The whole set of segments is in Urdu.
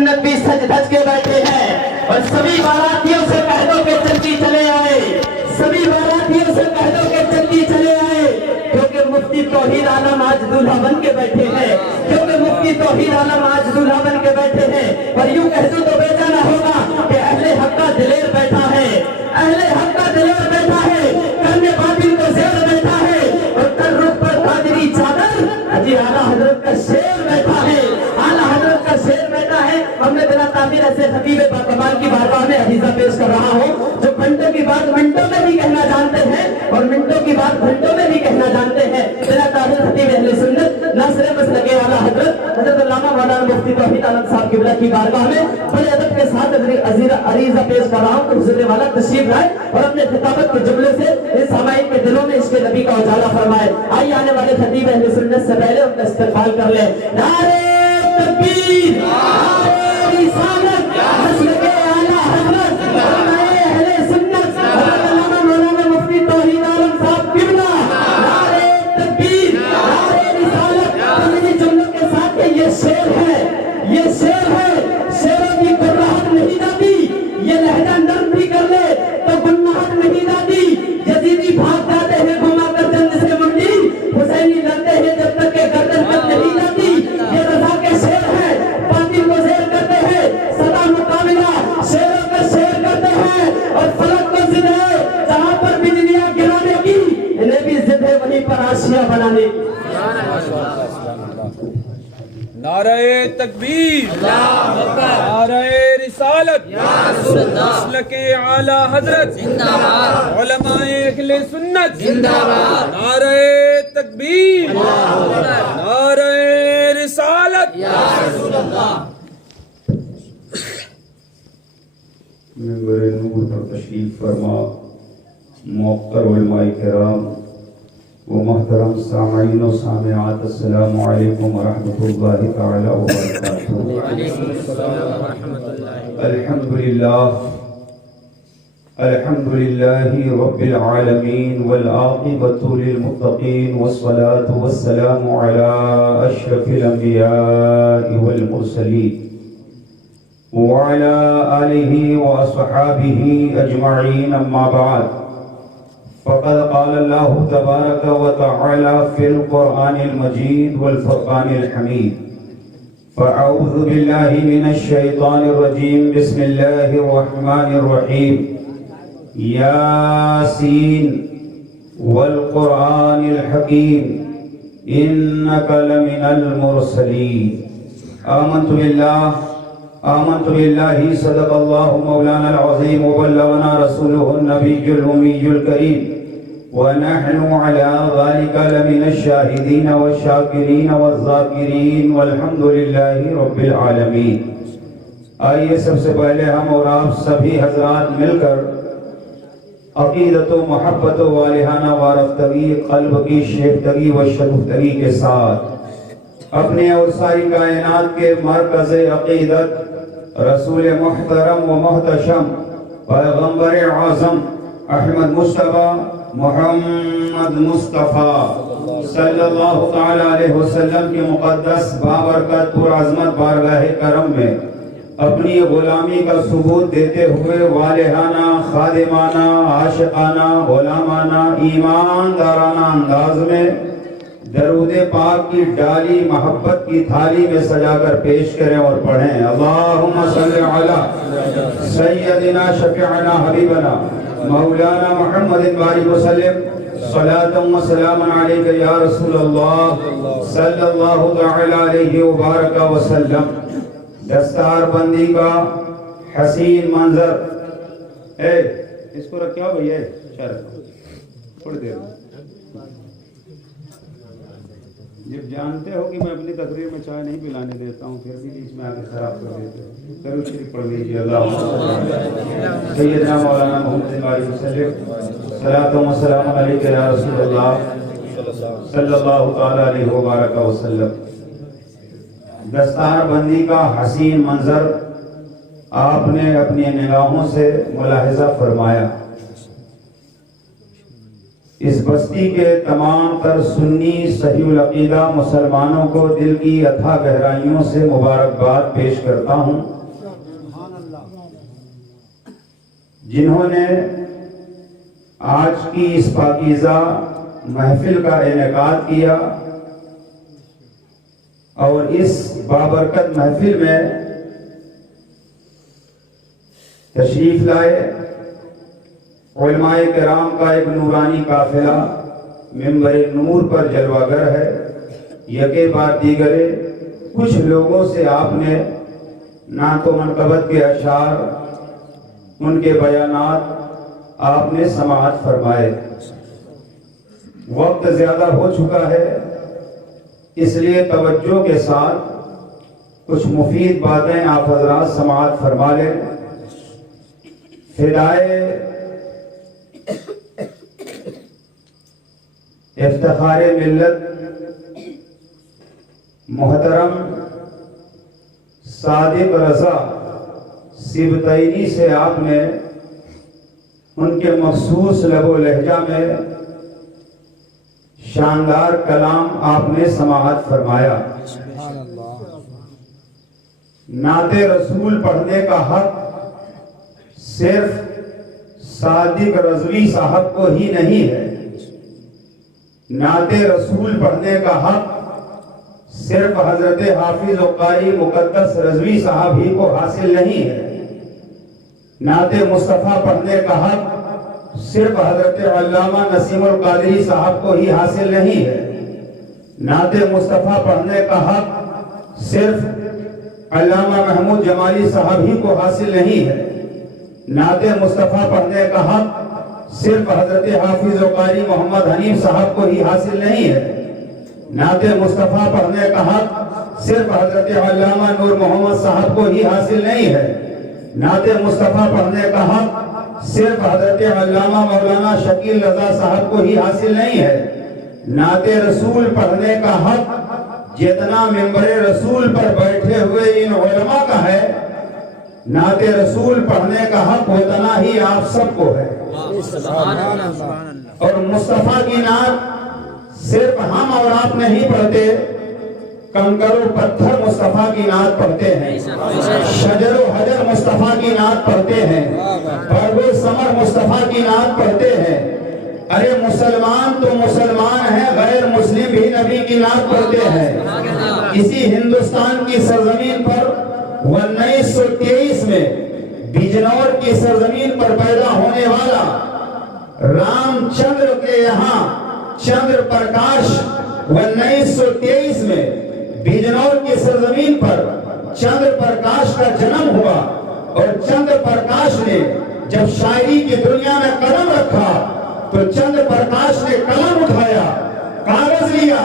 سنت بھی سج دھج کے بیٹھے ہیں، اور سبھی باراتیوں سے کہہ دو کہ جلدی چلے آئے، سبھی باراتیوں سے کہہ دو کہ جلدی چلے آئے، کیونکہ مفتی توحید عالم آج دولہا بن کے بیٹھے ہیں، کیونکہ مفتی توحید عالم آج دولہا بن کے بیٹھے ہیں۔ اور یوں کہہ دوں تو بیچا نہ ہوگا کہ اہل حق کا دلیر بیٹھا ہے، اہل حق کا دلیر بیٹھا ہے، کرنے باطل کو زیر بیٹھا ہے، اور کر رخ پر قادری چادر اجی اعلیٰ حضرت کا شیر بیٹھا ہے، اعلیٰ حضرت کا شیر بیٹھا ہے۔ ہم نے بلا تعبیر ایسے خطیب باکمال کی بارگاہ میں عریضہ پیش کر رہا ہوں جو گھنٹوں کی بات منٹوں میں بھی کہنا جانتے ہیں اور منٹوں کی بات گھنٹوں میں بھی کہنا جانتے ہیں۔ بلا تعبیر خطیب اہل سنت ناصر مسلک اعلیٰ حضرت علامہ مولانا مفتی توحید عالم صاحب قبلہ کی بارگاہ میں بڑے ادب کے ساتھ عریضہ پیش کر رہا ہوں کہ حضرت والا تشریف لائے اور اپنے خطابت کے جملے سے ان سامعین کے دلوں میں اس کے نبی کا اجالا فرمائے۔ آئیے آنے والے خطیب اہل سنت سے پہلے ان کا استقبال کر لیں۔ نعرہ تکبیر، نعرہ رسالت، مسلک اعلیٰ حضرت علماء اہل سنت حضرت علامہ مولانا مفتی توحید عالم صاحب قبلہ، نعرہ تکبیر، نعرہ رسالت۔ میری جملوں کے ساتھ کہ یہ شعر ہے، یہ شعر ہے، شعروں کی گراہٹ نہیں جاتی، یہ لہجہ نرم بھی کر لے تو گناہٹ نہیں جاتی۔ یزیدی بھاگ جاتے ہیں گھما کر جنگ سے منڈی، حسینی لڑتے ہیں جب تک کہ گردن کٹ نہیں جاتی۔ یہ رضا کے شعر ہے، باطل کو زیر کرتے ہیں، سدا مقابلہ شعروں کا شعر کرتے ہیں، اور فلک کو ضد ہے جہاں پر بجلیاں گرانے کی، انہیں بھی ضد ہے وہیں پر آشیاں بنانے کی۔ نعرہ تکبیر، نعرہ رسالت، مسلک اعلیٰ حضرت، علماء اہل سنت، نعرہ تکبیر، نعرہ رسالت۔ منبر نور پر تشریف فرما موقر علماء کرام و محترم سامعین و سامعات، السلام علیکم ورحمۃ اللہ تعالی وبرکاتہ۔ الحمدللہ رب العالمین والعاقبۃ للمتقین والصلاة والسلام علی اشرف الانبیاء والمرسلین وعلى آلہ واصحابہ اجمعین، اما بعد، فقد قال اللہ تبارک وتعالی فی القرآن المجید والفرقان الحمید، فاعوذ باللہ من الشیطان الرجیم، بسم اللہ الرحمن الرحیم، یاسین والقرآن الحکیم انک لمن المرسلین۔ آمنت باللہ صدق اللہ مولانا العظیم وبلغنا رسولہ النبی الامی الکریم ونحن علی ذلک لمن الشاہدین والشاکرین والذاکرین والحمد للہ رب العالمین۔ آئیے سب سے پہلے ہم اور آپ سبھی حضرات مل کر عقیدت و محبت و والہانہ وارفتگی قلب کی شیفتگی و شگفتگی کے ساتھ اپنے اور ساری کائنات کے مرکز عقیدت رسول محترم و محتشم پیغمبر اعظم احمد مصطفیٰ محمد مصطفیٰ صلی اللہ تعالی علیہ وسلم کی مقدس بابرکت پرعظمت بارگاہ کرم میں اپنی غلامی کا ثبوت دیتے ہوئے والہانہ، خادمانہ، عاشقانہ، غلامانہ، ایماندارانہ انداز میں درود پاک کی ڈالی محبت کی تھالی میں سجا کر پیش کریں اور پڑھیں۔ اللہم صلی علی سیدنا شفیعنا حبیبنا مولانا محمد بارک وسلم، صلاۃ و سلام علیک یا رسول اللہ صلی اللہ تعالی علیہ وبارک وسلم۔ دستار بندی کا حسین منظر، اس کو رکھیا ہو بھئی تھوڑی دیر جب جانتے ہو کہ میں اپنی تقریر میں چائے نہیں پلانے دیتا ہوں پھر بھی بیچ میں آگے خراب کر دیتے ہو، درود شریف پڑھ لیجیے۔ اللہ سیدنا مولانا محمد بارک وسلم، صلاۃ و سلام علیک یا رسول اللہ صلی اللہ تعالی علیہ وبارک وسلم۔ دستار بندی کا حسین منظر آپ نے اپنی نگاہوں سے ملاحظہ فرمایا۔ اس بستی کے تمام تر سنی صحیح العقیدہ مسلمانوں کو دل کی اتھا گہرائیوں سے مبارکباد پیش کرتا ہوں، جنہوں نے آج کی اس پاکیزہ محفل کا انعقاد کیا اور اس بابرکت محفل میں تشریف لائے۔ علماء کرام کا ایک نورانی قافلہ منبر نور پر جلوہ گر ہے، یکے بعد دیگرے کچھ لوگوں سے آپ نے نعت و منقبت کے اشعار، ان کے بیانات آپ نے سماعت فرمائے۔ وقت زیادہ ہو چکا ہے، اس لیے توجہ کے ساتھ کچھ مفید باتیں آپ حضرات سماعت فرما لیں۔ فدائے افتخار ملت محترم صادق رضا سبتینی سے آپ نے ان کے مخصوص لب و لہجہ میں شاندار کلام آپ نے سماعت فرمایا۔ نعت رسول پڑھنے کا حق صرف صادق رضوی صاحب کو ہی نہیں ہے، نعت رسول پڑھنے کا حق صرف حضرت حافظ و قاری مقدس رضوی صاحب ہی کو حاصل نہیں ہے، نعت مصطفیٰ پڑھنے کا حق صرف حضرت علامہ نسیم القادری صاحب کو ہی حاصل نہیں ہے، نعت مصطفیٰ پڑھنے کا حق صرف علامہ محمود جمالی صاحب ہی کو حاصل نہیں ہے، نعت مصطفیٰ پڑھنے کا حق صرف حضرت حافظ و قاری محمد حنیف صاحب کو ہی حاصل نہیں ہے، نعت مصطفیٰ پڑھنے کا حق صرف حضرت علامہ نور محمد صاحب کو ہی حاصل نہیں ہے، نعت مصطفیٰ پڑھنے کا حق صرف حضرت علامہ مولانا شکیل رضا صاحب کو ہی حاصل نہیں ہے، نعت رسول پڑھنے کا حق جتنا منبر رسول پر بیٹھے ہوئے ان علماء کا ہے، نعت رسول پڑھنے کا حق اتنا ہی آپ سب کو ہے۔ اور مصطفیٰ کی نعت صرف ہم اور آپ نہیں پڑھتے، کنکر و پتھر مصطفیٰ کی نعت پڑھتے ہیں، شجر و حجر مصطفیٰ کی نعت پڑھتے ہیں، برگ و ثمر مصطفیٰ کی نعت پڑھتے ہیں۔ ارے مسلمان تو مسلمان ہیں، غیر مسلم بھی نبی کی نعت پڑھتے ہیں۔ اسی ہندوستان کی سرزمین پر 1923 میں بجنور کی سرزمین پر پیدا ہونے والا رام چندر کے یہاں چندر پرکاش 1923 میں بجنور کی سرزمین پر چندر پرکاش کا جنم ہوا، اور چندر پرکاش نے جب شاعری کی دنیا میں قدم رکھا تو چندر پرکاش نے قلم اٹھایا، کاغذ لیا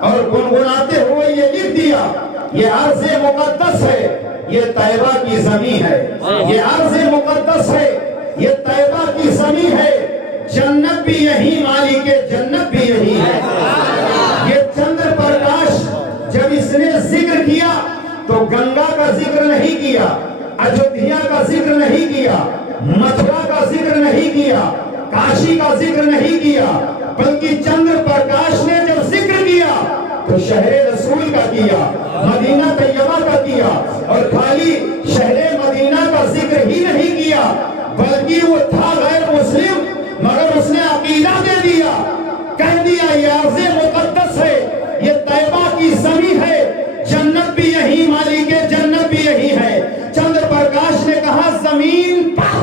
اور گنگناتے ہوئے یہ لکھ دیا، یہ ارض مقدس ہے، یہ طیبہ کی زمین ہے، یہ ارض مقدس ہے، یہ طیبہ کی زمین ہے، جنت بھی یہی، مالک جنت بھی یہی ہے۔ یہ چندر پرکاش جب اس نے ذکر کیا تو گنگا کا ذکر نہیں کیا، اجودھیا کا ذکر نہیں کیا، متھرا کا ذکر نہیں کیا، کاشی کا ذکر نہیں کیا، بلکہ چندر پرکاش نے جب ذکر کیا تو شہر رسول کا کیا، مدینہ طیبہ کا کیا، اور خالی شہر مدینہ کا ذکر ہی نہیں کیا بلکہ وہ تھا غیر مسلم مگر اس نے عقیدہ دے دیا، کہہ دیا یہ ارض مقدس ہے، یہ طیبہ کی زمین ہے، جنت بھی یہی، مالک جنت بھی یہی ہے۔ چندر پرکاش نے کہا زمین پر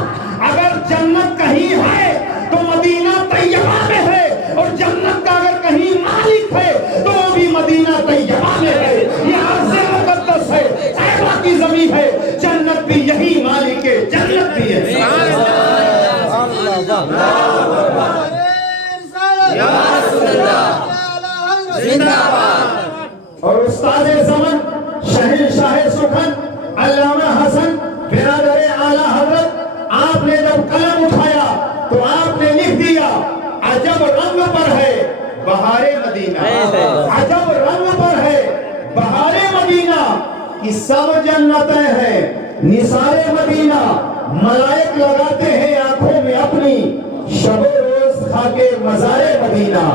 اگر جنت کہیں ہے تو مدینہ طیبہ میں ہے، اور جنت کا اگر کہیں مالک ہے تو وہ بھی مدینہ طیبہ میں ہے۔ یہ ارض مقدس ہے، طیبہ کی زمین ہے، جنت بھی یہی، مالک جنت بھی ہے۔ اور استاد زمن شہنشاہ سخن علامہ حسن برادر اعلیٰ حضرت، آپ نے جب قلم اٹھایا تو آپ نے لکھ دیا عجب رنگ پر ہے بہار مدینہ، عجب رنگ پر ہے بہار مدینہ کی سب جنتیں ہیں نثار مدینہ، ملائک لگاتے ہیں آنکھوں میں اپنی، شب و روز گوشت کھا کے مزار مدینہ.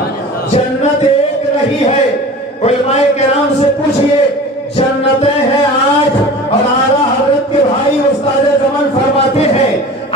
جنت ایک نہیں ہے. علماء کرام سے پوچھئے جنتیں ہیں 8 اور اعلیٰ حضرت کے بھائی استاد زمن فرماتے ہیں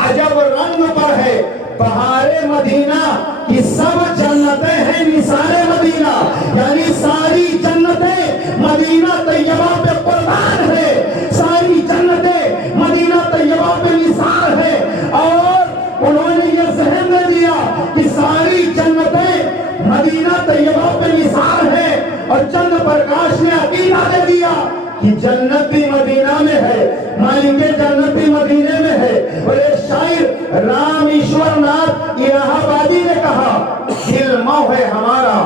عجب رنگ پر ہے بہار مدینہ کی سب جنتیں ہیں نثار مدینہ. یعنی ساری جنتیں مدینہ طیبہ پہ قربان ہے, ساری جنتیں مدینہ طیبہ پہ نثار ہے. اور انہوں نے یہ ذہن میں دیا کہ ساری جنتیں مدینہ طیبہ پہ نثار ہے, اور چند پرکاش نے عقیدہ دے دیا کہ جنت بھی مدینہ میں ہے, مالک جنت بھی مدینے میں ہے. اور ایک شاعر رام ایشور ناتھ الہ آبادی نے کہا دل مو ہے ہمارا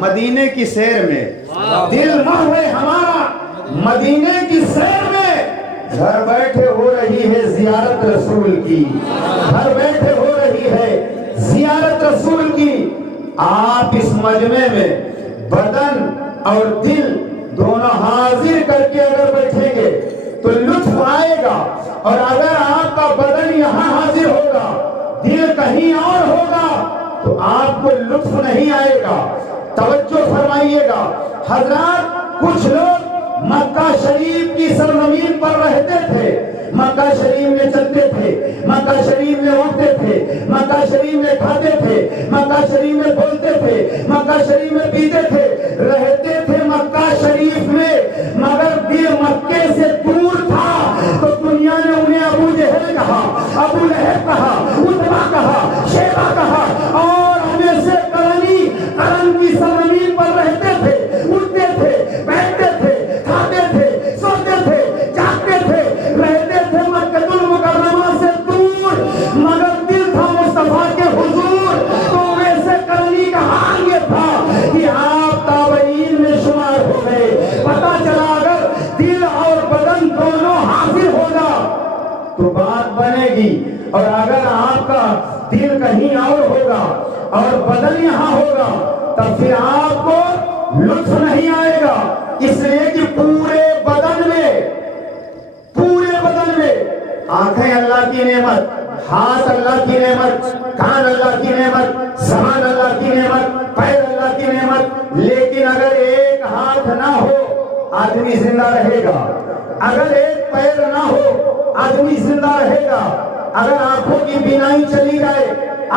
مدینے کی سیر میں, دل مو ہے ہمارا مدینے کی سیر میں. گھر بیٹھے ہو رہی ہے زیارت رسول کی, گھر بیٹھے ہو رہی ہے زیارت رسول کی. آپ اس مجمع میں بدن اور دل دونوں حاضر کر کے اگر بیٹھیں گے تو لطف آئے گا, اور اگر آپ کا بدن یہاں حاضر ہوگا دل کہیں اور ہوگا تو آپ کو لطف نہیں آئے گا. توجہ فرمائیے گا حضرات, کچھ لوگ مکہ شریف کی سرزمین پر رہتے تھے, مکہ شریف میں چلتے تھے, مکہ شریف میں اٹھتے تھے, مکہ شریف میں کھاتے تھے, مکہ شریف میں بولتے تھے, مکہ شریف میں پیتے تھے, رہتے تھے مکہ شریف میں, مگر دل مکے سے دور تھا. تو دنیا نے انہیں ابو جہل کہا, ابو لہب کہا, عتبہ کہا, شیبہ کہا, اور ہمیں سے کرن کی سرزمین پر رہتے تھے, اٹھتے تھے, بیٹھتے تھے, کھاتے تھے, سوتے تھے, جاگتے تھے, رہتے تھے مکہ المکرمہ سے دور, مگر دل تھا مصطفیٰ کے حضور. تو ویسے کرنی کا حال یہ تھا کہ آپ تابعین میں شمار ہو گئے. پتا چلا اگر دل اور بدن دونوں حاضر ہوگا تو بات بنے گی, اور اگر آپ کا دل کہیں اور ہوگا اور بدن یہاں ہوگا تب پھر آپ کو لطف نہیں آئے گا. اس لیے کہ پورے بدن میں آنکھیں اللہ کی نعمت, ہاتھ اللہ کی نعمت, کان اللہ کی نعمت, زبان اللہ کی نعمت, پیر اللہ کی نعمت. لیکن اگر ایک ہاتھ نہ ہو آدمی زندہ رہے گا, اگر ایک پیر نہ ہو آدمی زندہ رہے گا, اگر آنکھوں کی بینائی چلی جائے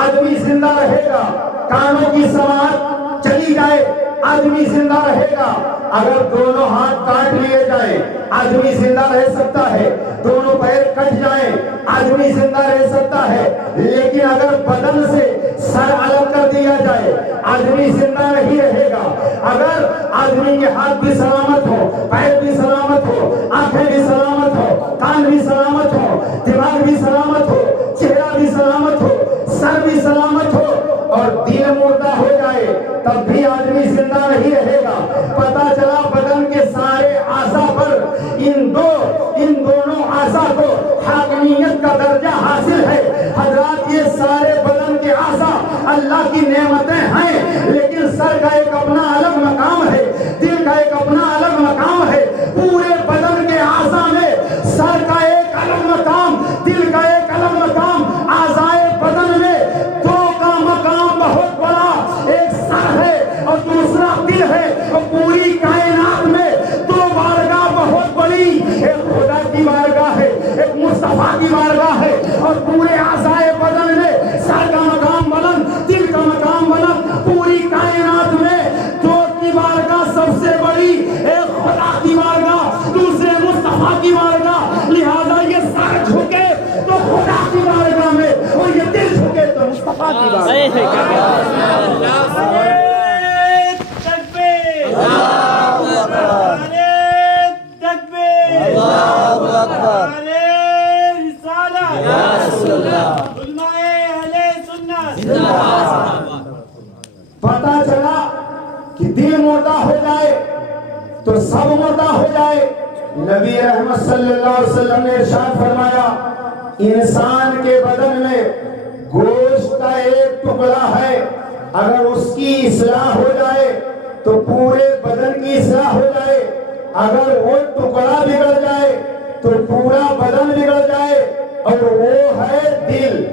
آدمی زندہ رہے گا, کانوں کی سماعت چلی جائے آدمی زندہ رہے گا, اگر دونوں ہاتھ کاٹ لیے جائیں آدمی زندہ رہ سکتا ہے, دونوں پیر کٹ جائیں آدمی زندہ رہ سکتا ہے. لیکن اگر بدن سے سر الگ کر دیا جائے آدمی زندہ نہیں رہے گا. اگر آدمی کے ہاتھ بھی سلامت ہو, پیر بھی سلامت ہو, آنکھیں بھی سلامت ہو, کان بھی سلامت ہو, دماغ بھی سلامت ہو, چہرہ بھی سلامت ہو, سر بھی سلامت ہو, اور دل مردہ ہو جائے تب بھی آدمی زندہ نہیں رہے گا. پتا چلا بدن کے سارے اعضاء پر ان دونوں اعضاء کو حاکمیت کا درجہ حاصل ہے. حضرات یہ سارے بدن کے اعضاء اللہ کی نعمتیں ہیں, لیکن سر کا ایک اپنا الگ مقام ہے, دل کا ایک اپنا الگ مقام ہے. پورے بدن کے اعضاء میں سر کا ایک الگ مقام, دل کا ایک الگ مقام, اعضائے بدن میں دو کا مقام بہت بڑا, ایک سر ہے اور دوسرا دل ہے. اور پوری کائنات میں دو بارگاہ بہت بڑی, ایک خدا کی بارگاہ ہے, ایک مصطفیٰ کی بارگاہ ہے. اور پورے اعضائے بدن میں سر کا مقام بلند, دل کا مقام بلند. پوری کائنات میں دو کی بارگاہ سب سے بڑی, ایک خدا کی بارگاہ, دوسرے مصطفیٰ کی بارگاہ. لہذا یہ سر جھکے تو خدا کی بارگاہ میں, اور یہ دل جھکے تو مصطفیٰ کی بارگاہ میں. پتا چلا کہ دل مردہ ہو جائے تو سب مردہ ہو جائے. نبی رحمت صلی اللہ علیہ وسلم نے ارشاد فرمایا انسان کے بدن میں گوشت کا ایک ٹکڑا ہے, اگر اس کی اصلاح ہو جائے تو پورے بدن کی اصلاح ہو جائے, اگر وہ ٹکڑا بگڑ جائے تو پورا بدن بگڑ جائے, اور وہ ہے دل,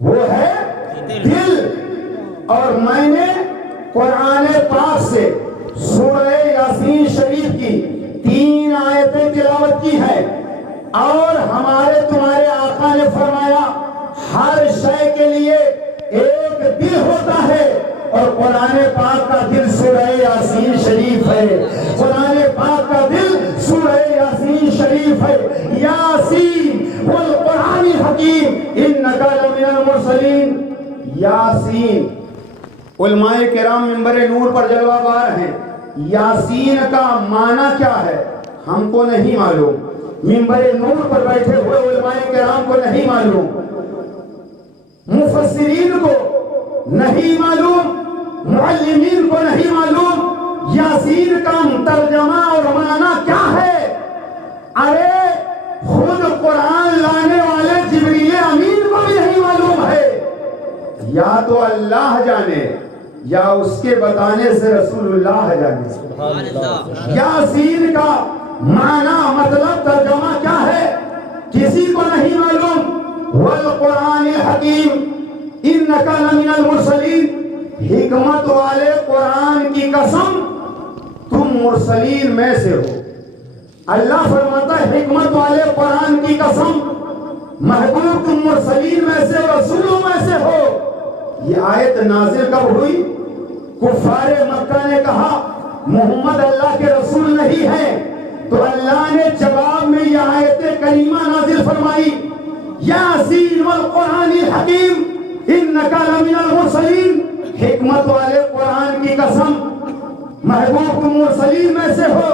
وہ ہے دل. اور میں نے قرآن پاک سے سورہ یاسین شریف کی 3 آیتیں تلاوت کی ہے. اور ہمارے تمہارے آقا نے فرمایا ہر شے کے لیے ایک دل ہوتا ہے اور قرآن پاک کا دل سورہ یاسین شریف ہے. قرآن پاک کا دل سورہ یاسین شریف ہے. یاسین والقرآن الحکیم انک لمن المرسلین. یاسین علماء کرام منبر نور پر جلوہ بار ہیں. یاسین کا معنی کیا ہے ہم کو نہیں معلوم. منبر نور پر بیٹھے ہوئے علماء کرام کو نہیں معلوم, مفسرین کو نہیں معلوم, معلمین کو نہیں معلوم یاسین کا ترجمہ اور معنی کیا ہے. ارے خود قرآن لانے والے جبریل امین کو بھی نہیں معلوم ہے. یا تو اللہ جانے یا اس کے بتانے سے رسول اللہ جانے. یاسین کا معنی مطلب ترجمہ کیا ہے کسی کو نہیں معلوم. والقرآن الحکیم انک لمن المرسلین. حکمت والے قرآن کی قسم تم مرسلین میں سے ہو. اللہ فرماتا ہے حکمت والے قرآن کی قسم محبوب تم مرسلین میں سے رسولوں میں سے ہو. یہ آیت نازل کب ہوئی؟ کفار مکہ نے کہا محمد اللہ کے رسول نہیں ہے, تو اللہ نے جواب میں یہ آیت کریمہ نازل فرمائی یاسین والقرآن الحکیم انک لمن المرسلین. حکمت والے قرآن کی قسم محبوب تم مرسلین میں سے ہو,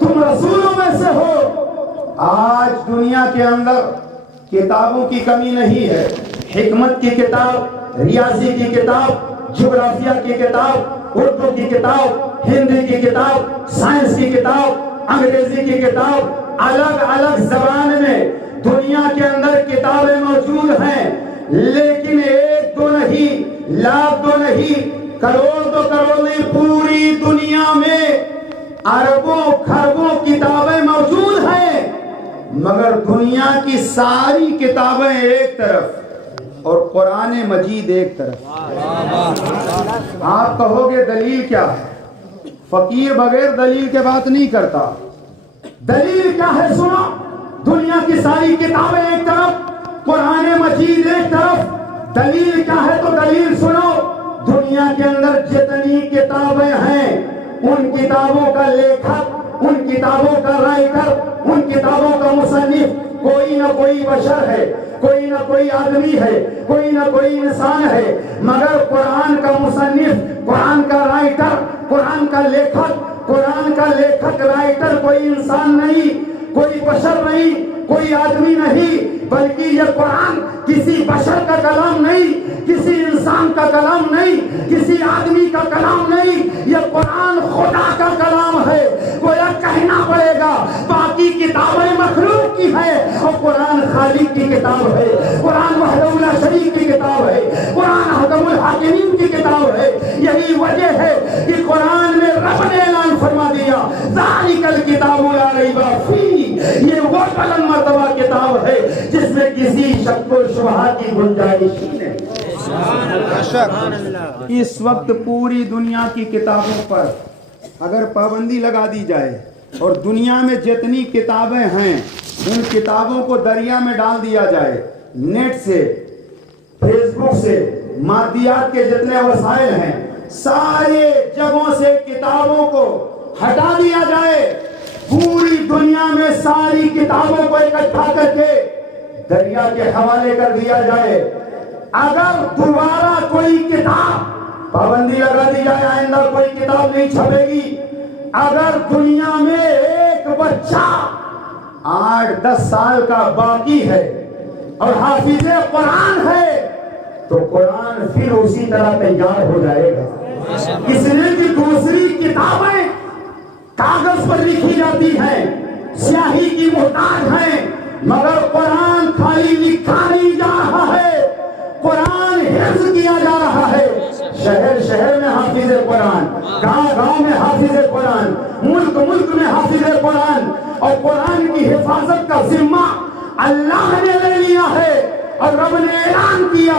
تم رسولوں میں سے ہو. آج دنیا کے اندر کتابوں کی کمی نہیں ہے. حکمت کی کتاب, ریاضی کی کتاب, جغرافیہ کی کتاب, اردو کی کتاب, ہندی کی کتاب, سائنس کی کتاب, انگریزی کی کتاب, الگ الگ زبان میں دنیا کے اندر کتابیں موجود ہیں. لیکن ایک دو نہیں, لاکھ دو نہیں, کروڑ دو کروڑ نہیں, پوری دنیا میں اربوں کھربوں کتابیں موجود ہیں. مگر دنیا کی ساری کتابیں ایک طرف اور قرآن مجید ایک طرف. آپ کہو گے دلیل کیا ہے؟ فقیر بغیر دلیل کے بات نہیں کرتا. دلیل کیا ہے سنو. دنیا کی ساری کتابیں ایک طرف, قرآن مجید ایک طرف. دلیل کیا ہے تو دلیل سنو. دنیا کے اندر جتنی کتابیں ہیں ان کتابوں کا لیکھک, ان کتابوں کا رائٹر, ان کتابوں کا مصنف کوئی نہ کوئی بشر ہے, کوئی نہ کوئی آدمی ہے, کوئی نہ کوئی انسان ہے. مگر قرآن کا مصنف, قرآن کا رائٹر, قرآن کا لیکھک, قرآن کا لیکھک رائٹر کوئی انسان نہیں, کوئی بشر نہیں, کوئی آدمی نہیں, بلکہ یہ قرآن کسی بشر کا کلام نہیں, کسی انسان کا کلام نہیں, کسی آدمی کا کلام نہیں. یہ قرآن خدا کا کلام ہے. گویا کہنا پڑے گا باقی کتابیں مخلوق کی ہے اور قرآن خالق کی کتاب ہے. قرآن وحدہ لا شریک کی کتاب ہے. قرآن حکم الحاکمین کی کتاب ہے. یہی وجہ ہے کہ قرآن میں رب نے اعلان فرما دیا ذالک الکتاب لا ریب فیہ. یہ وہ بلند مرتبہ کتاب ہے جس میں کسی شک و شبہ کی گنجائش ہی نہیں. اس وقت پوری دنیا کی کتابوں پر اگر پابندی لگا دی جائے اور دنیا میں جتنی کتابیں ہیں ان کتابوں کو دریا میں ڈال دیا جائے, نیٹ سے, فیس بک سے, مادیات کے جتنے وسائل ہیں سارے جگہوں سے کتابوں کو ہٹا دیا جائے, پوری دنیا میں ساری کتابوں کو اکٹھا کر کے دریا کے حوالے کر دیا جائے, اگر دوبارہ کوئی کتاب پابندی لگا دی جائے آئندہ کوئی کتاب نہیں چھپے گی. اگر دنیا میں ایک بچہ 8-10 سال کا باقی ہے اور حافظ قرآن ہے تو قرآن پھر اسی طرح تیار ہو جائے گا. اس لیے کہ دوسری کتابیں کاغذ پر لکھی جاتی ہیں, سیاہی کی محتاج ہیں, مگر قرآن خالی لکھا نہیں جا رہا ہے, قرآن حفظ کیا جا رہا ہے. شہر شہر میں حافظ قرآن, گاؤں گاؤں میں حافظ قرآن, ملک ملک میں حافظ قرآن, اور قرآن کی حفاظت کا ذمہ اللہ نے لے لیا ہے. اور رب نے اعلان کیا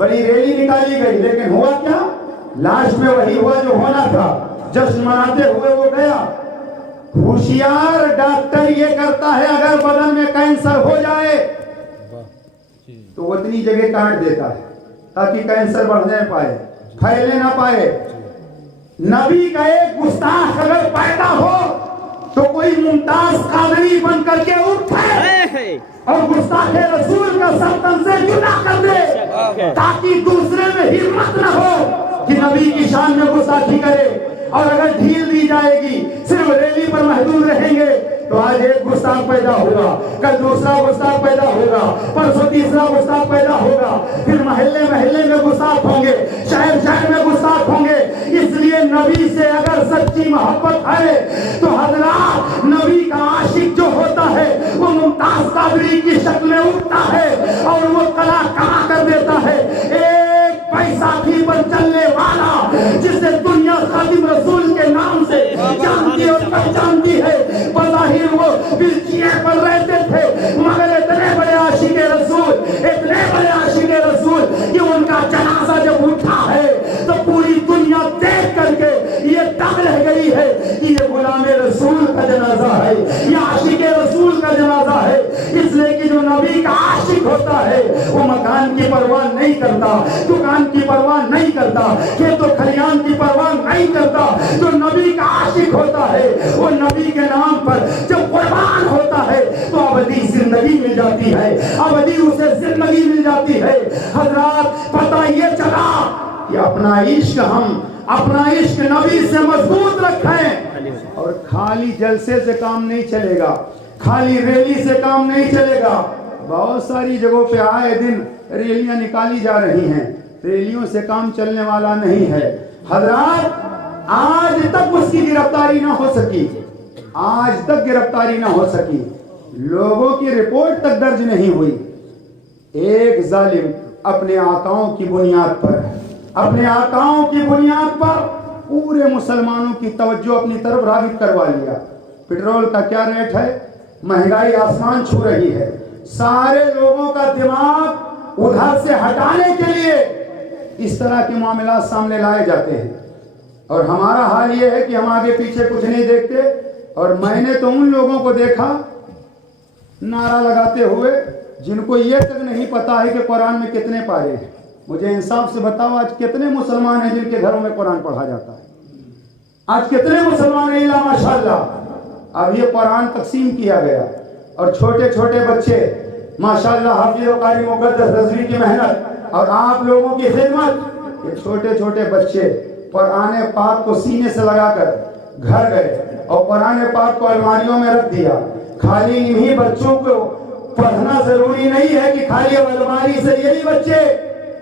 بڑی ریلی نکالی گئی، لیکن ہوا کیا؟ لاسٹ میں وہی ہوا جو ہونا تھا، جشن مناتے ہوئے وہ گیا۔ ہوشیار ڈاکٹر یہ کرتا ہے اگر بدن میں کینسر ہو جائے تو وہ اتنی جگہ کاٹ دیتا ہے تاکہ کینسر بڑھنے پائے، پھیلنے نہ پائے۔ نبی کا ایک گستاخ اگر پیدا ہو تو کوئی ممتاز قادری بن کر کے اٹھے اور گستاخ رسول کا سر تن سے جدا کر دے تاکہ دوسرے میں ہمت نہ ہو کہ نبی کی شان میں گستاخی کرے۔ اور اگر ڈھیل دی جائے گی، صرف ریلی پر محدود رہیں گے تو آج ایک گستاخ پیدا ہوگا، کل دوسرا گستاخ پیدا ہوگا، پرسوں تیسرا گستاخ پیدا ہوگا، پھر محلے محلے میں گستاخ ہوں گے، شہر شہر میں گستاخ ہوں گے۔ اس لیے نبی سے اگر سچی محبت ہے تو حضرات نبی کا عاشق جو ہوتا ہے وہ ممتاز قادری کی شکل میں اٹھتا ہے اور وہ کلا کما کر دیتا ہے۔ ایک بیساکھی پر چلنے والا جسے دنیا خادم رسول کے نام سے جانتی اور پہچانتی ہے، بظاہر وہ ویلچیئر پر رہتے تھے مگر اتنے بڑے عاشق رسول، اتنے بڑے عاشق رسول کہ ان کا جنازہ جب اٹھا ہے تو پوری دنیا دیکھ کر کے یہ دم رہ گئی ہے کہ یہ غلام رسول کا جنازہ ہے، یہ عاشق رسول کا جنازہ ہے۔ اس لیے کہ جو نبی کا عاشق ہوتا ہے وہ مکان کی پرواہ نہیں کرتا، دکان کی پرواہ نہیں کرتا، کھیت و کھلیان کی پرواہ نہیں کرتا۔ جو نبی کا عاشق ہوتا ہے وہ نبی کے نام پر جب قربان ہوتا ہے تو ابدی زندگی مل جاتی ہے، ابدی اسے زندگی مل جاتی ہے۔ حضرات پتہ یہ چلا کہ اپنا عشق نبی سے مضبوط رکھیں، اور خالی جلسے سے کام نہیں چلے گا، خالی ریلی سے کام نہیں چلے گا۔ بہت ساری جگہوں پہ آئے دن ریلیاں نکالی جا رہی ہیں، ریلیوں سے کام چلنے والا نہیں ہے۔ حضرات آج تک اس کی گرفتاری نہ ہو سکی، آج تک گرفتاری نہ ہو سکی، لوگوں کی رپورٹ تک درج نہیں ہوئی۔ ایک ظالم اپنے آقاؤں کی بنیاد پر پورے مسلمانوں کی توجہ اپنی طرف راغب کروا لیا۔ پیٹرول کا کیا ریٹ ہے، مہنگائی آسمان چھو رہی ہے، سارے لوگوں کا دماغ ادھر سے ہٹانے کے لیے اس طرح کے معاملات سامنے لائے جاتے ہیں، اور ہمارا حال یہ ہے کہ ہم آگے پیچھے کچھ نہیں دیکھتے۔ اور میں نے تو ان لوگوں کو دیکھا نعرہ لگاتے ہوئے جن کو یہ تک نہیں پتا ہے کہ قرآن میں کتنے پارے ہیں۔ مجھے انصاف سے بتاؤ آج کتنے مسلمان ہیں جن کے گھروں میں قرآن پڑھا جاتا ہے؟ آج کتنے مسلمان ہیں؟ الا ماشاءاللہ۔ اب یہ قرآن تقسیم کیا گیا اور چھوٹے چھوٹے بچے ماشاءاللہ حافظ و قاری مقدس رضوی کی محنت اور آپ لوگوں کی خدمت، یہ چھوٹے چھوٹے بچے قرآن پاک کو سینے سے لگا کر گھر گئے اور قرآن پاک کو الماریوں میں رکھ دیا۔ خالی انہی بچوں کو پڑھنا ضروری نہیں ہے کہ خالی الماری سے یہی بچے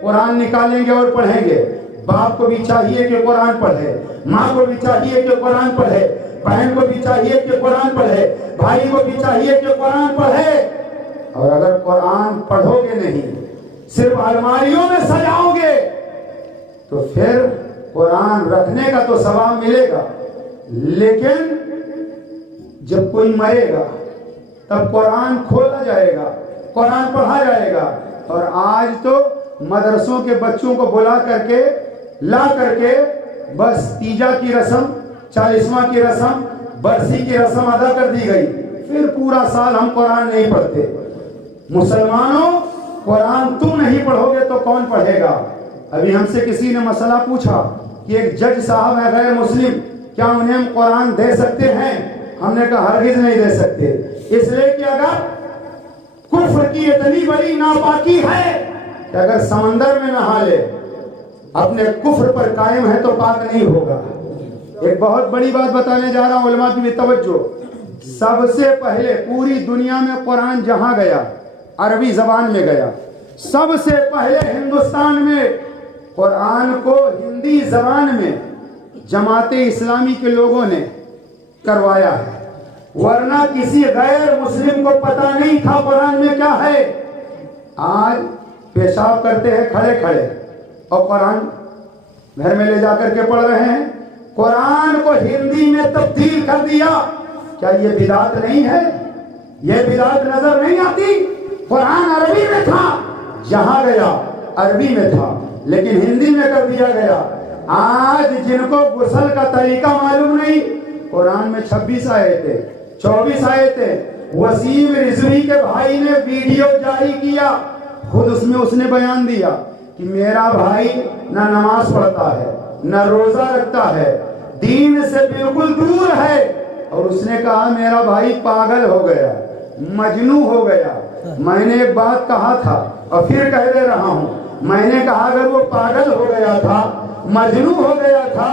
قرآن نکالیں گے اور پڑھیں گے۔ باپ کو بھی چاہیے کہ قرآن پڑھے، ماں کو بھی چاہیے کہ قرآن پڑھے، بہن کو بھی چاہیے کہ قرآن پڑھے، بھائی کو بھی چاہیے کہ قرآن پڑھے۔ اور اگر قرآن پڑھو گے نہیں، صرف الماریوں میں سجاؤ گے تو پھر قرآن رکھنے کا تو ثواب ملے گا، لیکن جب کوئی مرے گا تب قرآن کھولا جائے گا، قرآن پڑھا جائے گا۔ اور آج تو مدرسوں کے بچوں کو بلا کر کے لا کر کے بس تیجا کی رسم، 40واں کی رسم، برسی کی رسم ادا کر دی گئی، پھر پورا سال ہم قرآن نہیں پڑھتے۔ مسلمانوں قرآن تم نہیں پڑھو گے تو کون پڑھے گا؟ ابھی ہم سے کسی نے مسئلہ پوچھا کہ ایک جج صاحب ہے غیر مسلم، کیا انہیں ہم قرآن دے سکتے ہیں؟ ہم نے کہا ہرگز نہیں دے سکتے، اس لیے کہ اگر کفر کی اتنی بڑی ناپاکی ہے کہ اگر سمندر میں نہا لے اپنے کفر پر قائم ہے تو پاک نہیں ہوگا۔ ایک بہت بڑی بات بتانے جا رہا ہوں، علماء کی بھی توجہ۔ سب سے پہلے پوری دنیا میں قرآن جہاں گیا عربی زبان میں گیا، سب سے پہلے ہندوستان میں قرآن کو ہندی زبان میں جماعت اسلامی کے لوگوں نے کروایا ہے، ورنہ کسی غیر مسلم کو پتا نہیں تھا قرآن میں کیا ہے۔ آج پیشاب کرتے ہیں کھڑے کھڑے اور قرآن گھر میں لے جا کر کے پڑھ رہے ہیں۔ قرآن کو ہندی میں تبدیل کر دیا، کیا یہ بدعت نہیں ہے؟ یہ بدعت نظر نہیں آتی؟ قرآن عربی میں تھا، جہاں گیا عربی میں تھا لیکن ہندی میں کر دیا گیا. آج جن کو غسل کا طریقہ معلوم نہیں، قرآن میں 26 آیتیں 24 آیتیں. وسیم رضوی کے بھائی نے ویڈیو جاری کیا، خود اس نے بیان دیا کہ میرا بھائی نہ نماز پڑھتا ہے نہ روزہ رکھتا ہے، دین سے بالکل دور ہے. اور اس نے کہا میرا بھائی پاگل ہو گیا، مجنون ہو گیا. میں نے ایک بات کہا تھا اور پھر کہہ دے رہا ہوں، میں نے کہا اگر وہ پاگل ہو گیا تھا، مجنون ہو گیا تھا،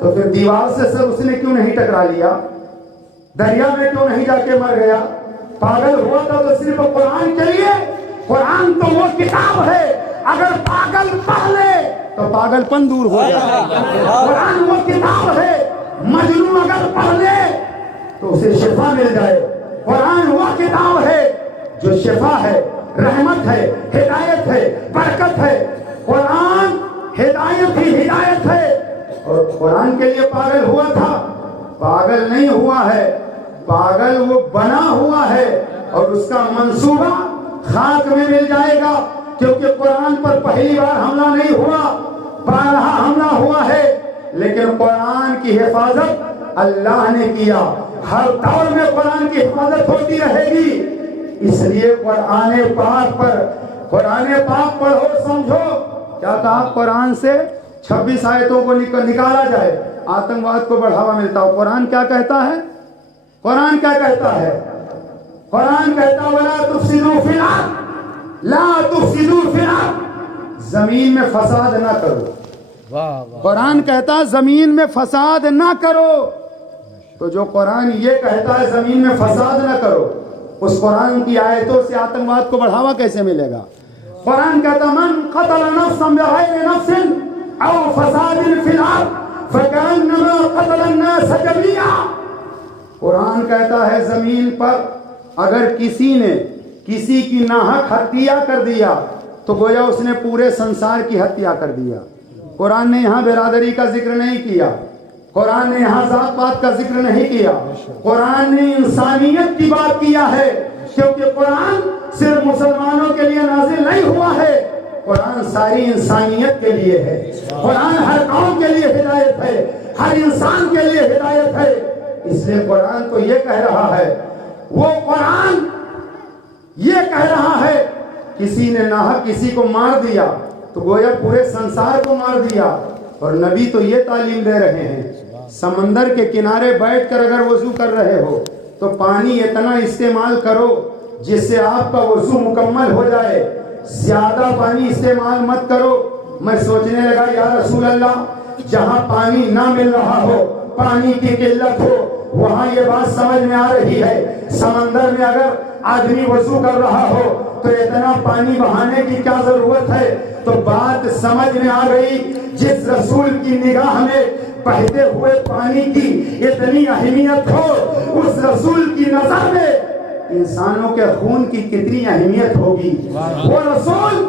تو پھر دیوار سے سر اس نے کیوں نہیں ٹکرا لیا؟ دریا میں کیوں نہیں جا کے مر گیا؟ پاگل ہوا تھا تو صرف قرآن کے لیے. قرآن تو وہ کتاب ہے، اگر پاگل پڑھ لے تو پاگل پن دور ہو جائے. قرآن وہ کتاب ہے، مجنون اگر پڑھ لے تو اسے شفا مل جائے. قرآن وہ کتاب ہے جو شفا ہے، رحمت ہے، ہدایت ہے، برکت ہے. قرآن ہدایت ہی ہدایت ہے. اور قرآن کے لیے پاگل ہوا تھا، پاگل نہیں ہوا ہے، پاگل وہ بنا ہوا ہے اور اس کا منصوبہ خاک میں مل جائے گا. کیونکہ قرآن پر پہلی بار حملہ نہیں ہوا، بارہا حملہ ہوا ہے، لیکن قرآن کی حفاظت اللہ نے کیا. ہر دور میں قرآن کی حفاظت ہوتی رہے گی. اس لیے قرآن پاک پڑھو، سمجھو. کیا کہا؟ قرآن سے 26 آیتوں کو نکالا جائے، آتنکواد کو بڑھاوا ملتا ہو. قرآن کیا کہتا ہے؟ قرآن کیا کہتا ہے؟ قرآن کہتا وَلَا تُفْسِدُوا فِي الْأَرْضِ، لا تُفْسِدُوا فِي الْأَرْضِ، زمین میں فساد نہ کرو. قرآن کہتا زمین میں فساد نہ کرو. تو جو قرآن یہ کہتا ہے زمین میں فساد نہ کرو، اس قرآن کی آیتوں سے آتنکواد کو بڑھاوا کیسے ملے گا؟ قرآن کہتا من قتل نفسا بغیر نفس او فساد فی الارض فکأنما قتل الناس جميعا. قرآن کہتا ہے زمین پر اگر کسی نے کسی کی ناحق ہتیا کر دیا تو گویا اس نے پورے سنسار کی ہتیا کر دیا. قرآن نے یہاں برادری کا ذکر نہیں کیا، قرآن نے یہاں ذات پات کا ذکر نہیں کیا، قرآن نے انسانیت کی بات کیا ہے. کیونکہ قرآن صرف مسلمانوں کے لیے نازل نہیں ہوا ہے، قرآن ساری انسانیت کے لیے ہے. قرآن ہر قوم کے لیے ہدایت ہے، ہر انسان کے لیے ہدایت ہے. اس لیے قرآن تو یہ کہہ رہا ہے، وہ قرآن یہ کہہ رہا ہے کسی نے ناحق کسی کو مار دیا تو گویا پورے سنسار کو مار دیا. اور نبی تو یہ تعلیم دے رہے ہیں سمندر کے کنارے بیٹھ کر اگر وضو کر رہے ہو تو پانی اتنا استعمال کرو جس سے آپ کا وضو مکمل ہو جائے، زیادہ پانی استعمال مت کرو. میں سوچنے لگا یا رسول اللہ، جہاں پانی نہ مل رہا ہو، پانی کی قلت ہو، وہاں یہ بات سمجھ میں آ رہی ہے سمندر میں اگر آدمی وضو کر رہا ہو تو اتنا پانی بہانے کی کیا ضرورت ہے؟ تو بات سمجھ میں آ گئی. جس رسول کی نگاہ میں بہتے ہوئے پانی کی اتنی اہمیت ہو، اس رسول کی نظر میں انسانوں کے خون کی کتنی اہمیت ہوگی. وہ رسول